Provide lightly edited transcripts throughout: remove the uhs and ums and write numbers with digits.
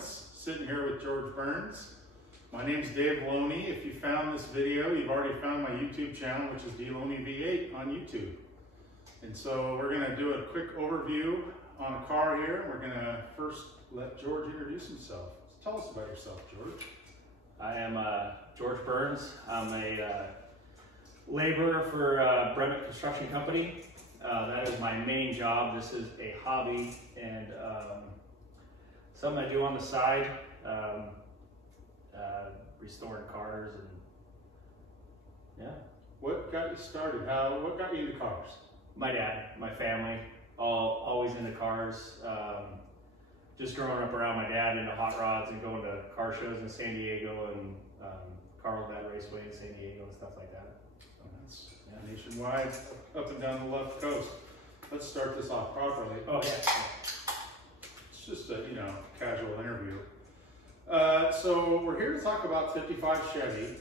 Performance, sitting here with George Burns. My name's Dave Loney. If you found this video, you've already found my YouTube channel, which is DLoneyV8 on YouTube. And so we're going to do a quick overview on a car here. We're going to first let George introduce himself. Tell us about yourself, George. I am George Burns. I'm a laborer for Bremit Construction Company. That is my main job. This is a hobby and something I do on the side, restoring cars and yeah. What got you started? What got you into cars? My dad, my family, always into cars. Just growing up around my dad into hot rods and going to car shows in San Diego and Carlsbad Raceway in San Diego and stuff like that. So that's nationwide, up and down the left coast. Let's start this off properly. Oh yeah. It's just a casual interview. So we're here to talk about 55 Chevy.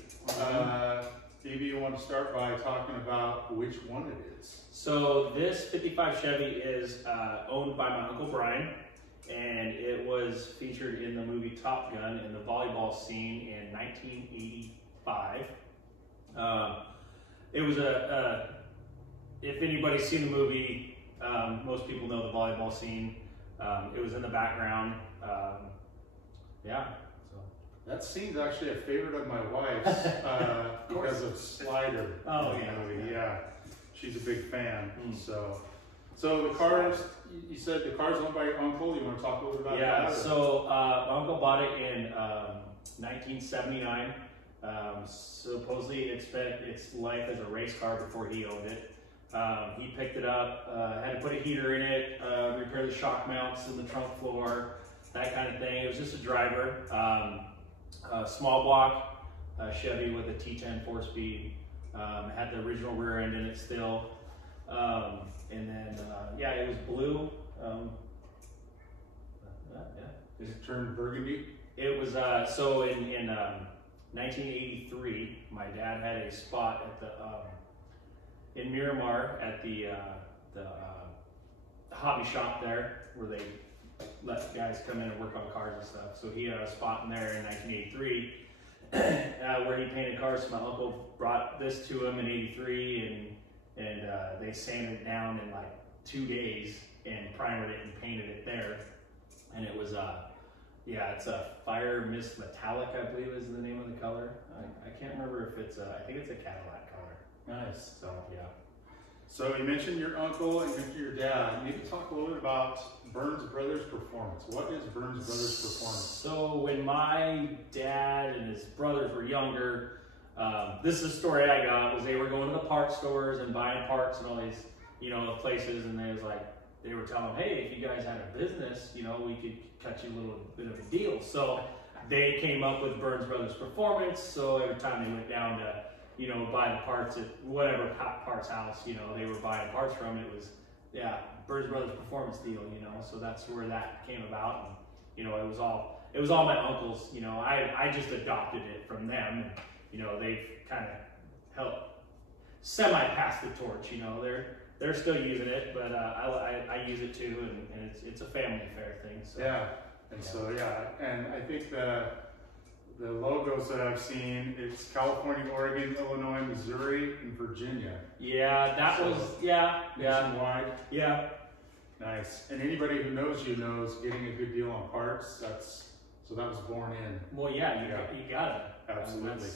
Maybe you want to start by talking about which one it is. So this 55 Chevy is owned by my Uncle Brian, and it was featured in the movie Top Gun in the volleyball scene in 1985. It was if anybody's seen the movie, most people know the volleyball scene. It was in the background. Yeah. So. That scene's actually a favorite of my wife's because of Slider. Oh yeah. Yeah. She's a big fan. So the cars, you said the car's owned by your uncle. You want to talk a little bit about that? Yeah, so my uncle bought it in 1979. Supposedly it spent its life as a race car before he owned it. He picked it up, had to put a heater in it, repair the shock mounts in the trunk floor, that kind of thing. It was just a driver. Small block Chevy with a T10 4-speed. Had the original rear end in it still. And then, yeah, it was blue. Is it turned burgundy? It was, so in 1983, my dad had a spot at the, in Miramar at the hobby shop there where they let guys come in and work on cars and stuff. So he had a spot in there in 1983 where he painted cars. So my uncle brought this to him in 83 and they sanded it down in like 2 days and primered it and painted it there. And it was, yeah, it's a Fire Mist Metallic, I believe is the name of the color. I can't remember if it's, I think it's a Cadillac color. Nice. So, yeah. So you mentioned your uncle and you mentioned your dad. Maybe talk a little bit about Burns Brothers Performance. What is Burns Brothers Performance? So when my dad and his brothers were younger, this is a story I got, was they were going to the parts stores and buying parts and all these, places, and they were telling them, hey, if you guys had a business, we could cut you a little bit of a deal. So they came up with Burns Brothers Performance. So every time they went down to, buy the parts at whatever parts house, they were buying parts from, it was, yeah, Burns Brothers Performance deal, so that's where that came about. And, it was all my uncle's, I just adopted it from them. And, they've kind of helped semi-pass the torch, they're still using it, but I use it too, and it's a family affair thing. So. Yeah, and so and I think the logos that I've seen, it's California, Oregon, Illinois, Missouri, and Virginia. Yeah, that was nationwide. Yeah. Nice. And anybody who knows you knows getting a good deal on parts. So that was born in. Well, yeah, you got it. Absolutely.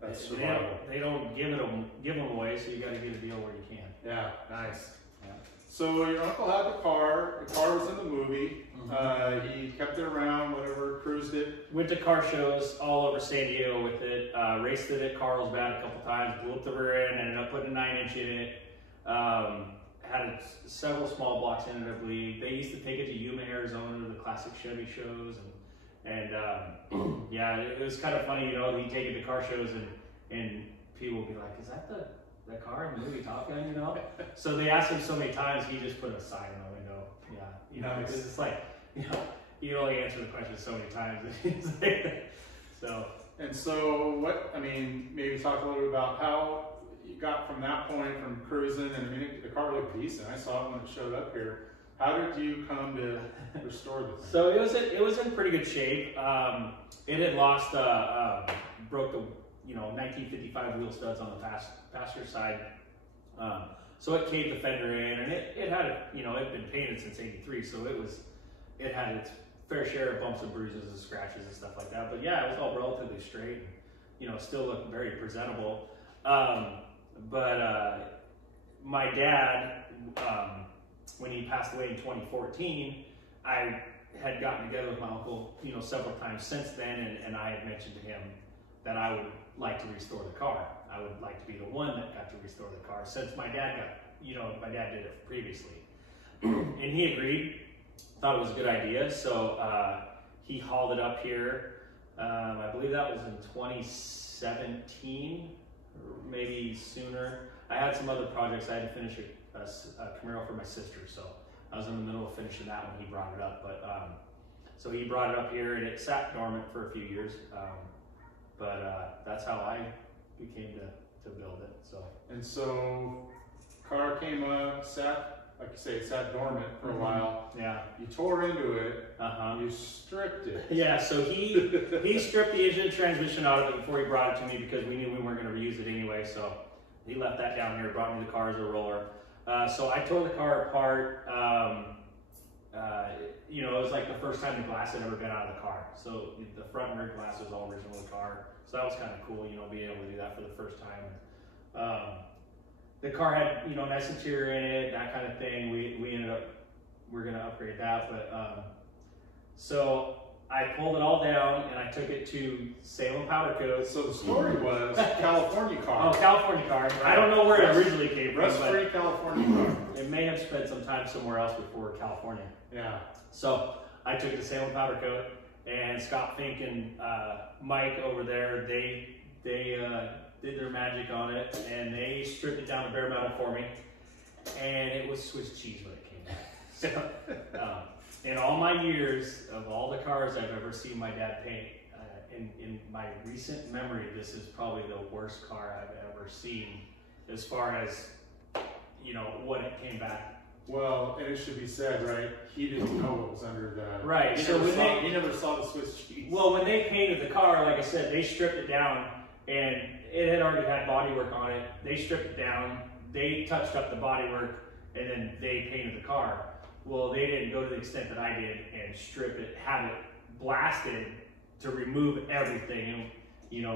That's survival. They don't give them away, so you got to get a deal where you can. Yeah, nice. Yeah. So your uncle had the car. The car was in the movie. He kept it around, whatever, cruised it. Went to car shows all over San Diego with it. Raced it at Carlsbad a couple times. Blew up the rear end. Ended up putting a 9-inch in it. Had several small blocks in it, I believe. They used to take it to Yuma, Arizona, to the classic Chevy shows, and yeah, it was kind of funny, he'd take it to car shows, and people would be like, "Is that the car in the movie Top Gun?" So they asked him so many times, he just put a sign in the window. Yeah, because it's like, you only answer the question so many times. So. And so maybe talk a little bit about how you got from that point, from cruising, and the car looked decent. I saw it when it showed up here. How did you come to restore the thing? So it was in pretty good shape. It had lost, broke the 1955 wheel studs on the passenger side. So it caved the fender in, and it had it'd been painted since '83, so it had its fair share of bumps and bruises and scratches and stuff like that. But yeah, it was all relatively straight, and, still looked very presentable. But my dad, when he passed away in 2014, I had gotten together with my uncle, several times since then, and I had mentioned to him that I would like to restore the car. I would like to be the one that got to restore the car, since my dad my dad did it previously. And he agreed, thought it was a good idea, so he hauled it up here. I believe that was in 2017, or maybe sooner. I had some other projects. I had to finish a Camaro for my sister, so I was in the middle of finishing that when he brought it up. But so he brought it up here, and it sat dormant for a few years. But that's how I became to build it. So car came up, sat, like you say, it sat dormant for a while. Yeah. You tore into it. Uh-huh. You stripped it. Yeah, so he stripped the engine and transmission out of it before he brought it to me, because we knew we weren't going to reuse it anyway. So he left that down here, brought me the car as a roller. So I tore the car apart. It was like the first time the glass had ever been out of the car. So the front and rear glass was all original in the car. So that was kind of cool, being able to do that for the first time. The car had, nice interior in it, that kind of thing. We ended up, we're going to upgrade that. But so I pulled it all down, and I took it to Salem Powder Coat. So the story was California car. Oh, California car. I don't know where it originally came from. Rust-free California car. It may have spent some time somewhere else before California. Yeah. So I took the Salem Powder Coat, and Scott Fink and Mike over there, they did their magic on it, and they stripped it down to bare metal for me, and it was Swiss cheese when it came back. So, in all my years of all the cars I've ever seen my dad paint, in my recent memory, this is probably the worst car I've ever seen as far as, what it came back. Well, and it should be said, right? He didn't know what was under the... Right. He never saw the Swiss cheese. Well, when they painted the car, like I said, they stripped it down, and it had already had bodywork on it. They stripped it down, they touched up the bodywork, and then they painted the car. Well, they didn't go to the extent that I did and strip it, have it blasted to remove everything. And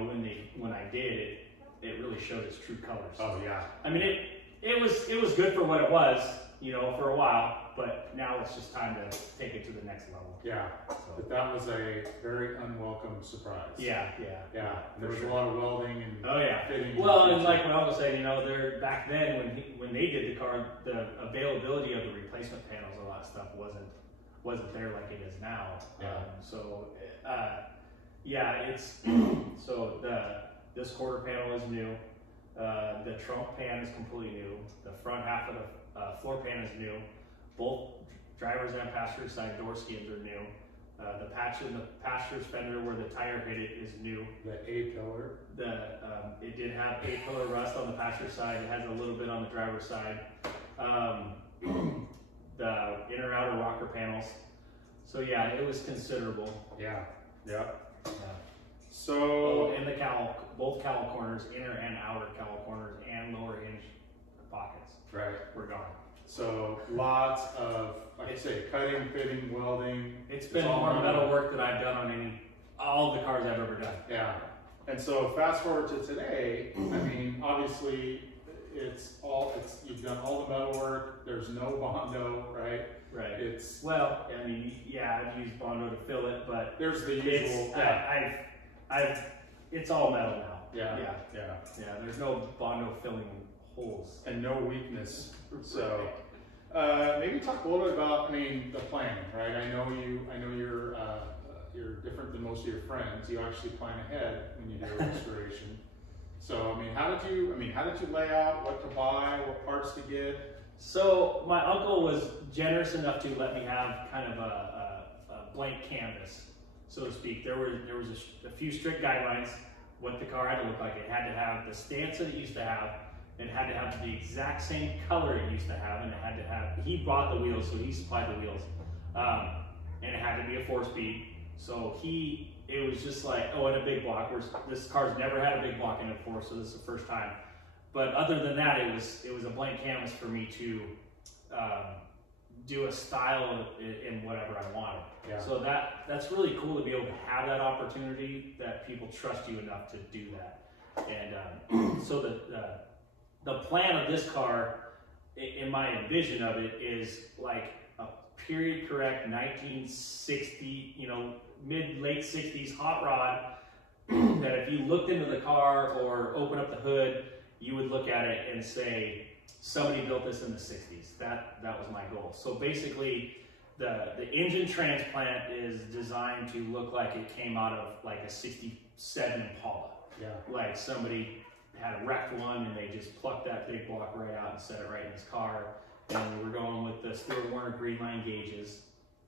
when I did it really showed its true colors. Oh yeah. I mean, it was good for what it was, for a while, but now it's just time to take it to the next level. Yeah. So. But that was a very unwelcome surprise. Yeah. There was a lot of welding and fitting. Well, and like what Uncle said, they're back then when they did the car, the availability of the replacement panels and all that stuff wasn't there like it is now. Yeah. It's so this quarter panel is new. The trunk pan is completely new. The front half of the floor pan is new. Both driver's and passenger side door skins are new. The patch in the passenger's fender where the tire hit it is new. The A-pillar. It did have A-pillar rust on the passenger side. It has a little bit on the driver's side. The inner outer rocker panels. So yeah, it was considerable. Yeah. So and the both cowl corners, inner and outer cowl corners, and lower hinge pockets. Right. Were gone. So lots of, like I say, cutting, fitting, welding. It's been more metal work than I've done on all the cars I've ever done. Yeah. And so fast forward to today, I mean, obviously you've done all the metal work. There's no Bondo, right? Right. I've used Bondo to fill it, but there's the usual. It's all metal now. Yeah. There's no Bondo filling holes and no weakness. So maybe talk a little bit about, the planning, right? I know you're different than most of your friends. You actually plan ahead when you do a restoration. So how did you lay out what to buy, what parts to get? So my uncle was generous enough to let me have kind of a blank canvas, so to speak. There was a few strict guidelines what the car had to look like. It had to have the stance that it used to have. It had to have the exact same color it used to have, and it had to have, he bought the wheels, so he supplied the wheels. And it had to be a 4-speed. So it was just like, oh, and a big block. This car's never had a big block in it before, so this is the first time. But other than that, it was a blank canvas for me to do a style in whatever I wanted. Yeah. So that's really cool to be able to have that opportunity, that people trust you enough to do that. And so the plan of this car, in my envision of it, is like a period correct 1960, you know, late 60s hot rod, that if you looked into the car or open up the hood, you would look at it and say, somebody built this in the 60s. That was my goal. So basically, the engine transplant is designed to look like it came out of like a 67 Impala. Yeah. Like somebody had a wrecked one and they just plucked that big block right out and set it right in his car. And we're going with the Stewart Warner green line gauges,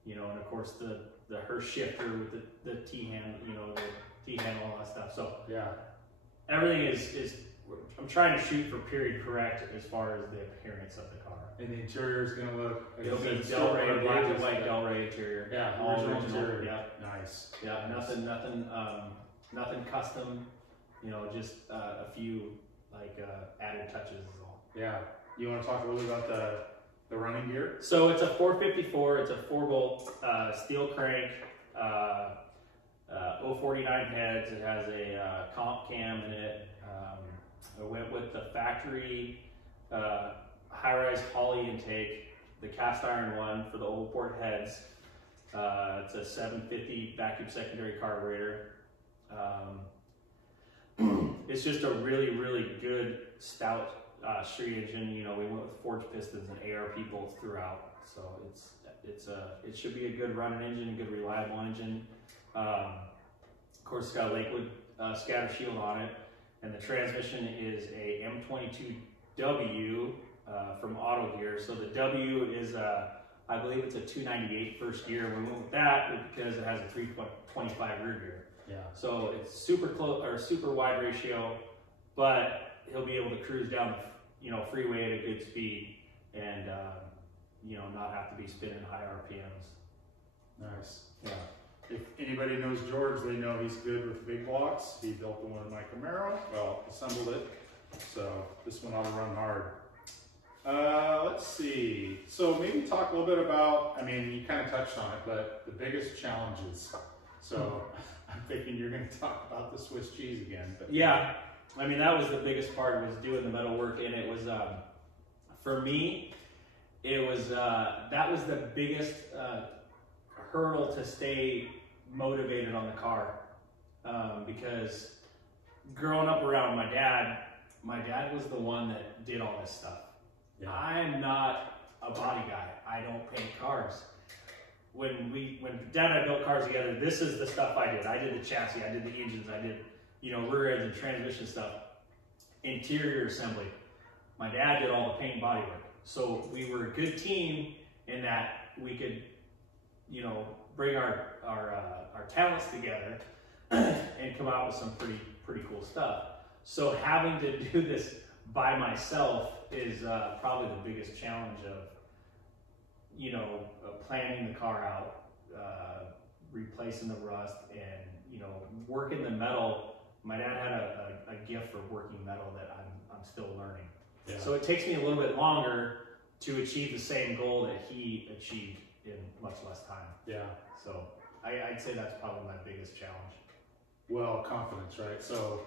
you know, and of course the Hurst shifter with the T-hand, you know, the T-handle, all that stuff. So yeah, everything is I'm trying to shoot for period correct as far as the appearance of the car. And the interior is going to look, it'll be Delray, black and white Delray interior. Yeah, all original interior. Yeah, nice. Yeah, nothing custom. You know, just a few like added touches is all. Yeah. You want to talk a little bit about the running gear? So it's a 454. It's a 4-bolt steel crank, 049 heads. It has a comp cam in it. I went with the factory high-rise Holley intake, the cast iron one for the old port heads. It's a 750 vacuum secondary carburetor. It's just a really, really good stout street engine. You know, we went with forged pistons and ARP bolts throughout, so it should be a good running engine, a good reliable engine. Of course, it's got a Lakewood scatter shield on it, and the transmission is a M22W from Auto Gear. So the W is I believe it's a 298 first gear, and we went with that because it has a 325 rear gear. Yeah. So it's super close or super wide ratio, but he'll be able to cruise down, you know, freeway at a good speed, and you know, not have to be spinning high RPMs. Nice. Yeah. If anybody knows George, they know he's good with big blocks. He built the one in my Camaro. Well, assembled it. So this one ought to run hard. Let's see. So maybe talk a little bit about, I mean, you kind of touched on it, but the biggest challenges. So I'm thinking you're going to talk about the Swiss cheese again. But yeah, I mean, that was the biggest part, was doing the metal work, and it was, for me, it was, that was the biggest hurdle to stay motivated on the car, because growing up around my dad was the one that did all this stuff. Yeah. I'm not a body guy. I don't paint cars. When Dad and I built cars together, this is the stuff I did. I did the chassis, I did the engines, I did, you know, rear ends and transmission stuff, interior assembly. My dad did all the paint and body work. So we were a good team in that we could, you know, bring our talents together and come out with some pretty cool stuff. So having to do this by myself is probably the biggest challenge of, you know, planning the car out, replacing the rust, and, you know, working the metal. My dad had a gift for working metal that I'm still learning. Yeah. So it takes me a little bit longer to achieve the same goal that he achieved in much less time. Yeah. So I'd say that's probably my biggest challenge. Well, confidence, right? So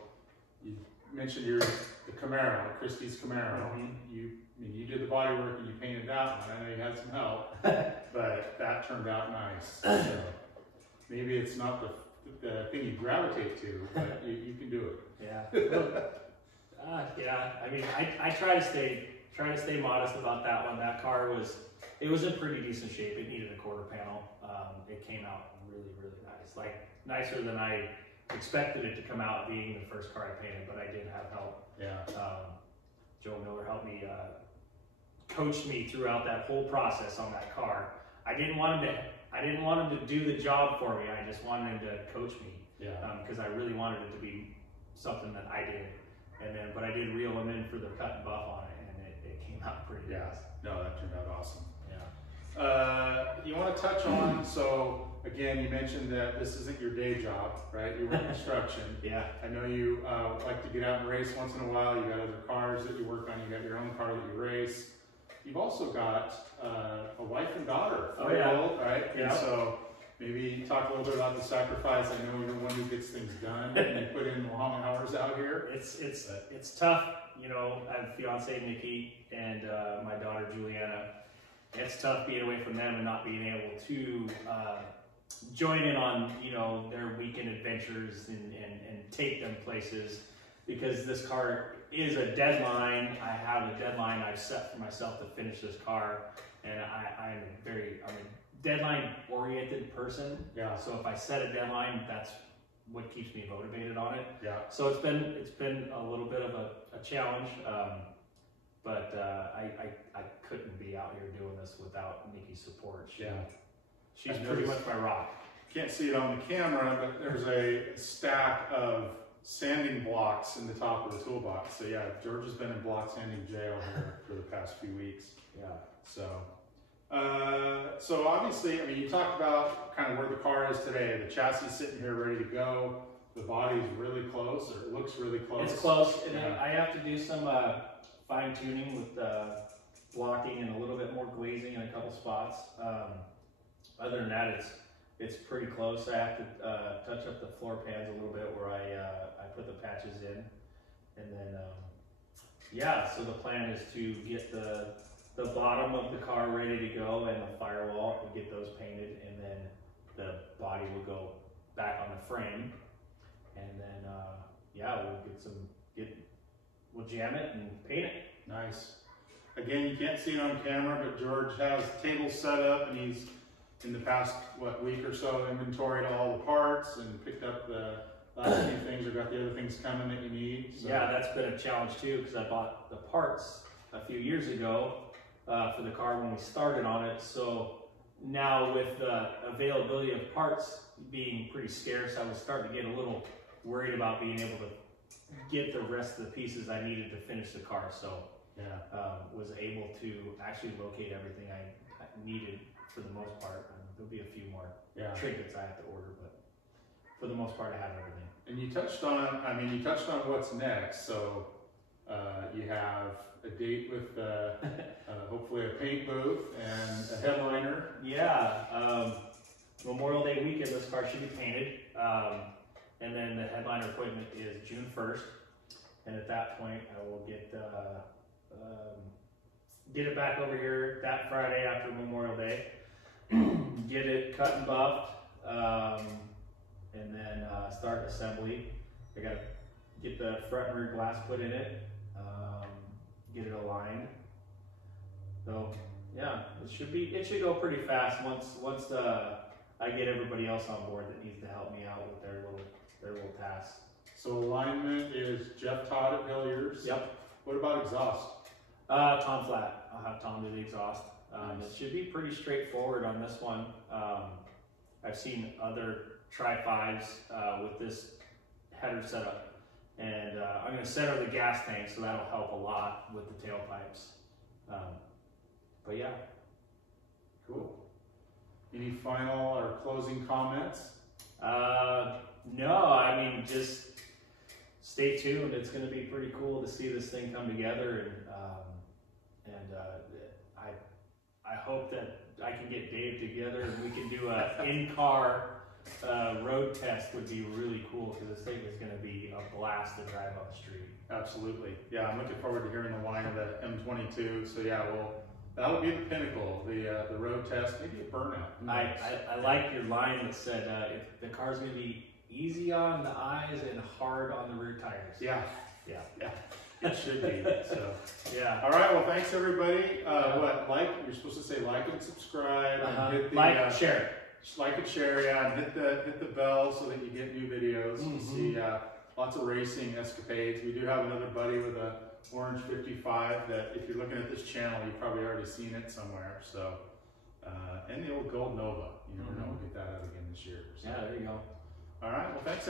you mentioned the Camaro, Christie's Camaro. Mm-hmm. You did the body work and you painted that one. I know you had some help, but that turned out nice. So maybe it's not the thing you gravitate to, but you can do it. Yeah. Yeah. I mean, I try to stay modest about that one. That car was in pretty decent shape. It needed a quarter panel. It came out really, really nice. Like nicer than I expected it to come out, being the first car I painted, but I did have help. Yeah. Joe Miller helped me, coached me throughout that whole process on that car. I didn't want him to do the job for me. I just wanted him to coach me. Yeah. Because I really wanted it to be something that I did. But I did reel him in for their cut and buff on it, and it came out pretty nice. No, that turned out awesome. Yeah. You want to touch on, so again, you mentioned that this isn't your day job, right? You work construction. Yeah. I know you like to get out and race once in a while. You got other cars that you work on. You got your own car that you race. You've also got a wife and daughter, 4-year-old, right? Yeah. And so maybe talk a little bit about the sacrifice. I know you're one who gets things done and you put in long hours out here. It's tough, you know. I have fiance Nikki and my daughter Juliana. It's tough being away from them and not being able to join in on, you know, their weekend adventures and take them places, because this car is a deadline. I have a deadline I've set for myself to finish this car, and I'm a deadline-oriented person. Yeah. So if I set a deadline, that's what keeps me motivated on it. Yeah. So it's been a little bit of a challenge, but I couldn't be out here doing this without Nikki's support. She's pretty much my rock. Can't see it on the camera, but there's a stack of sanding blocks in the top of the toolbox. So yeah, George has been in block sanding jail here for the past few weeks. Yeah. So, so obviously, I mean, you talked about kind of where the car is today. The chassis is sitting here ready to go. The body's really close, or it looks really close. It's close, and then I have to do some fine tuning with blocking and a little bit more glazing in a couple spots. Other than that, it's pretty close. I have to touch up the floor pans a little bit where I put the patches in, and then yeah. So the plan is to get the bottom of the car ready to go and the firewall, and get those painted, and then the body will go back on the frame, and then yeah, we'll jam it and paint it. Nice. Again, you can't see it on camera, but George has tables set up, and he's in the past, week or so, inventoried all the parts and picked up the last few things, or got the other things coming that you need. So. Yeah, that's been a challenge too, because I bought the parts a few years ago for the car when we started on it. So now with the availability of parts being pretty scarce, I was starting to get a little worried about being able to get the rest of the pieces I needed to finish the car. So was able to actually locate everything I needed for the most part. There'll be a few more trinkets I have to order, but for the most part I have everything. And you touched on what's next. So you have a date with hopefully a paint booth and a headliner. Yeah, Memorial Day weekend this car should be painted, and then the headliner appointment is June 1st, and at that point I will get it back over here that Friday after Memorial Day, get it cut and buffed, and then start assembly. I gotta get the front and rear glass put in it, get it aligned. So yeah, it should go pretty fast once I get everybody else on board that needs to help me out with their little tasks. So alignment is Jeff Todd at Hillyer's. Yep. What about exhaust? Tom Flatt. I'll have Tom do the exhaust. Nice. It should be pretty straightforward on this one. I've seen other Tri-5s with this header setup, and I'm going to center the gas tank, so that'll help a lot with the tailpipes. But yeah. Cool. Any final or closing comments? No, I mean, just stay tuned. It's going to be pretty cool to see this thing come together, and I hope that I can get Dave together and we can do a in-car road test. Would be really cool, because this thing is going to be a blast to drive on the street. Absolutely. Yeah, I'm looking forward to hearing the whine of the M22. So yeah, that'll be the pinnacle, the road test, maybe a burnout. I like your line that said if the car's going to be easy on the eyes and hard on the rear tires. Yeah. It should be. So yeah. All right. Well, thanks everybody. You're supposed to say like and subscribe and hit the share. Like and share, yeah, and hit the bell so that you get new videos. You see lots of racing escapades. We do have another buddy with a orange 55 that if you're looking at this channel, you've probably already seen it somewhere. So and the old Gold Nova. You never know, we'll get that out again this year. So. Yeah, there you go. All right. Well, thanks.